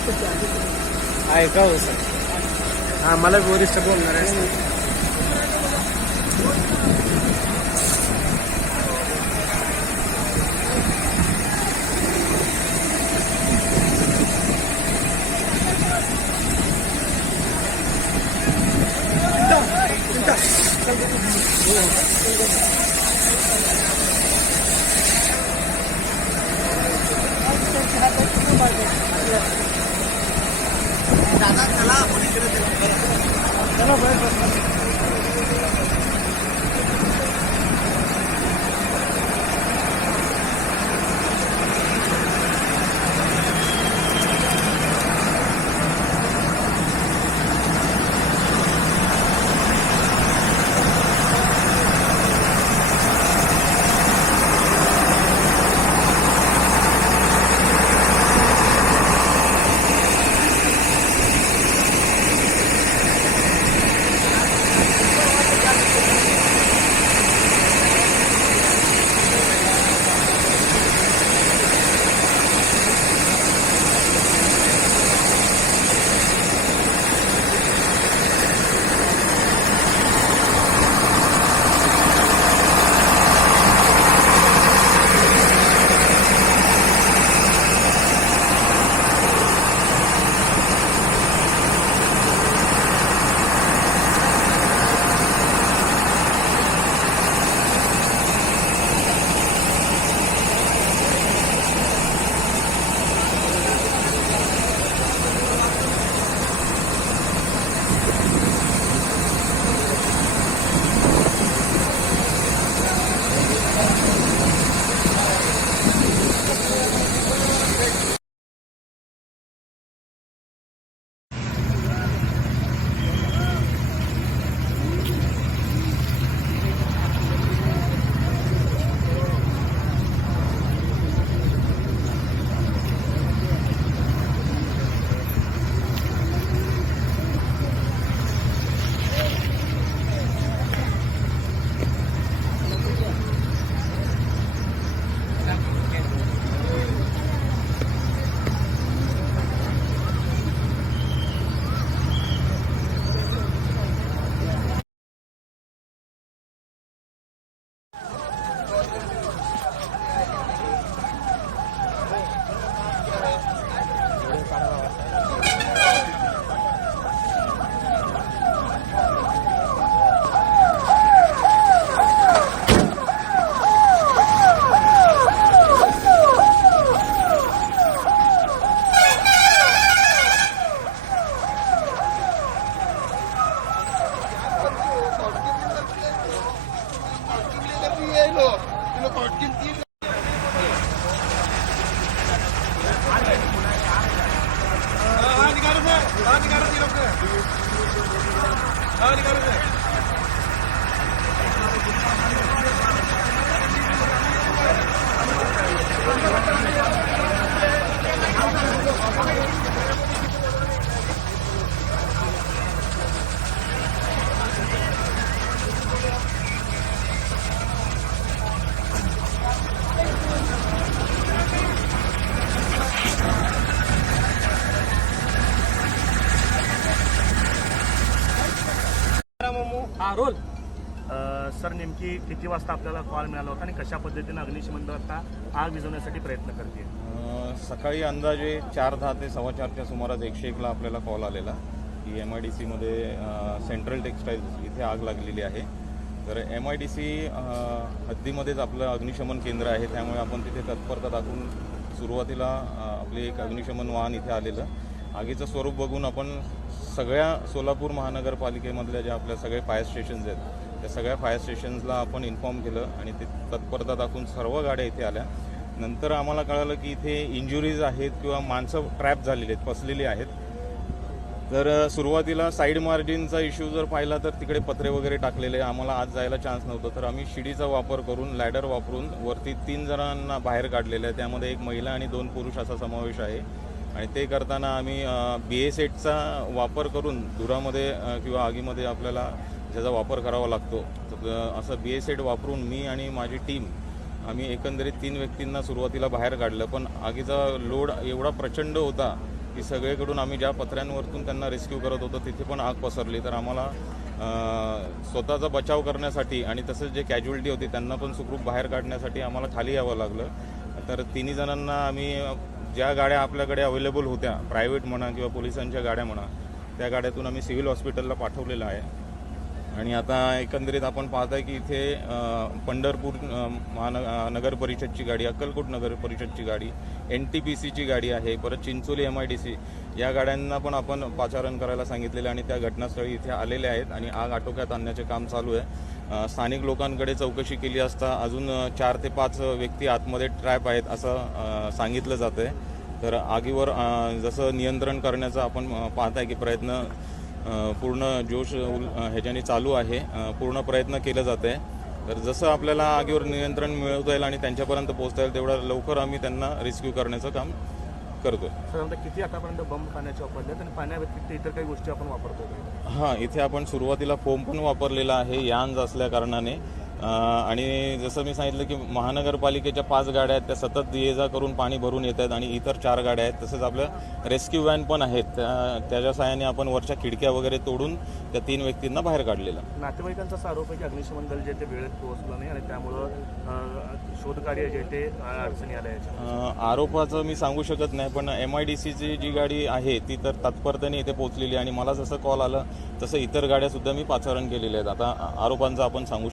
आहे का हो सर? हां, मला वरिष्ठ बोलणार आहे. दादा चला आपण इकडे चला बरं. रोल सर, नेमकी किती वाजता आपल्याला कॉल मिळाला होता आणि कशा पद्धतीने अग्निशमन दल आता आग विझवण्यासाठी प्रयत्न करते? सकाळी अंदाजे 4:10 ते 4:15च्या सुमारास 101ला आपल्याला कॉल आलेला की MIDCमध्ये सेंट्रल टेक्स्टाईल्स इथे आग लागलेली आहे. तर MIDC हद्दीमध्येच आपलं अग्निशमन केंद्र आहे, त्यामुळे आपण तिथे तत्परता दाखवून सुरुवातीला आपले एक अग्निशमन वाहन इथे आलेलं. आगीचं स्वरूप बघून आपण सगळ्या सोलापूर महानगरपालिकेमधल्या ज्या आपल्या सगळे फायर स्टेशन्स आहेत त्या सगळ्या फायर स्टेशन्सला आपण इन्फॉर्म केलं आणि ते तत्परता दाखवून सर्व गाड्या इथे आल्या. नंतर आम्हाला कळालं की इथे इंजुरीज आहेत किंवा माणसं ट्रॅप झालेली आहेत, फसलेली आहेत. तर सुरुवातीला साईड मार्जिनचा इश्यू जर पाहिला तर तिकडे पत्रे वगैरे टाकलेले, आम्हाला आज जायला चान्स नव्हतं. तर आम्ही शिडीचा वापर करून लॅडर वापरून वरती 3 जणांना बाहेर काढलेलं आहे. त्यामध्ये 1 महिला आणि 2 पुरुष असा समावेश आहे. आणि ते करताना आम्ही BA-सेटचा वापर करून धुरामध्ये किंवा आगीमध्ये आपल्याला ज्याचा वापर करावा लागतो, तर असं BA-सेट वापरून मी आणि माझी टीम आम्ही एकंदरीत 3 व्यक्तींना सुरुवातीला बाहेर काढलं. पण आगीचा लोड एवढा प्रचंड होता की सगळीकडून आम्ही ज्या पत्र्यांवरतून त्यांना रेस्क्यू करत होतो तिथे पण आग पसरली. तर आम्हाला स्वतःचा बचाव करण्यासाठी आणि तसंच जे कॅज्युअलिटी होती त्यांना पण सुखरूप बाहेर काढण्यासाठी आम्हाला खाली यावं लागलं. तर तिन्ही जणांना आम्ही ज्या गाड्या आपल्याकडे अवेलेबल होत्या, प्रायव्हेट म्हणा किंवा पोलिसांच्या गाड्या म्हणा, त्या गाड्यातून आम्ही सिव्हिल हॉस्पिटलला पाठवलेलं आहे. आणि आता एकंदरीत आपण पाहताय की इथे पंढरपूर नगर परिषदची गाडी, अक्कलकोट नगर परिषदची गाडी, NTPCची गाडी आहे, परत चिंचोली MIDC या गाड्यांना पण आपण पाचारण करायला सांगितलेलं आणि त्या घटनास्थळी इथे आलेल्या आहेत आणि आग आटोक्यात आणण्याचे काम चालू आहे. स्थानिक लोकांकडे चौकशी केली असता अजून 4 ते 5 व्यक्ती आतमध्ये ट्रॅप आहेत असं सांगितलं जातं आहे. तर आगीवर जसं नियंत्रण करण्याचा आपण पाहताय की प्रयत्न पूर्ण जोश ह्याच्याने चालू आहे, पूर्ण प्रयत्न केले जात आहे. तर जसं आपल्याला आगीवर नियंत्रण मिळवता येईल आणि त्यांच्यापर्यंत पोहोचता येईल तेवढं लवकर आम्ही त्यांना रेस्क्यू करण्याचं काम करतो. साधारणतः किती आतापर्यंत बंब पाण्याचे वापरले आणि पाण्याव्यतिरिक्त इतर काही गोष्टी आपण वापरतो? हां, इथे आपण सुरुवातीला फोम पण वापरलेला आहे यांज असल्या कारणाने. आणि जसं मी सांगितलं की महानगरपालिकेच्या 5 गाड्या आहेत त्या सतत ये जा करून पाणी भरून येत आहेत आणि इतर 4 गाड्या आहेत. तसंच आपल्या रेस्क्यू व्हॅन पण आहेत, त्याच्या सहाय्याने आपण वरच्या खिडक्या वगैरे तोडून त्या 3 व्यक्तींना बाहेर काढलेलं. नातेवाईकांचा असा आरोप आहे की अग्निशमन दल जे ते वेळेत पोहोचलं नाही आणि त्यामुळं शोधकार्य जे ते अडचणी आल्या याच्या. आरोपाचं मी सांगू शकत नाही, पण MIDCची जी गाडी आहे ती तर तत्परतेने इथे पोहोचलेली आणि मला जसं कॉल आलं तसं इतर गाड्यासुद्धा मी पाचारण केलेल्या आहेत. आता आरोपांचं आपण सांगू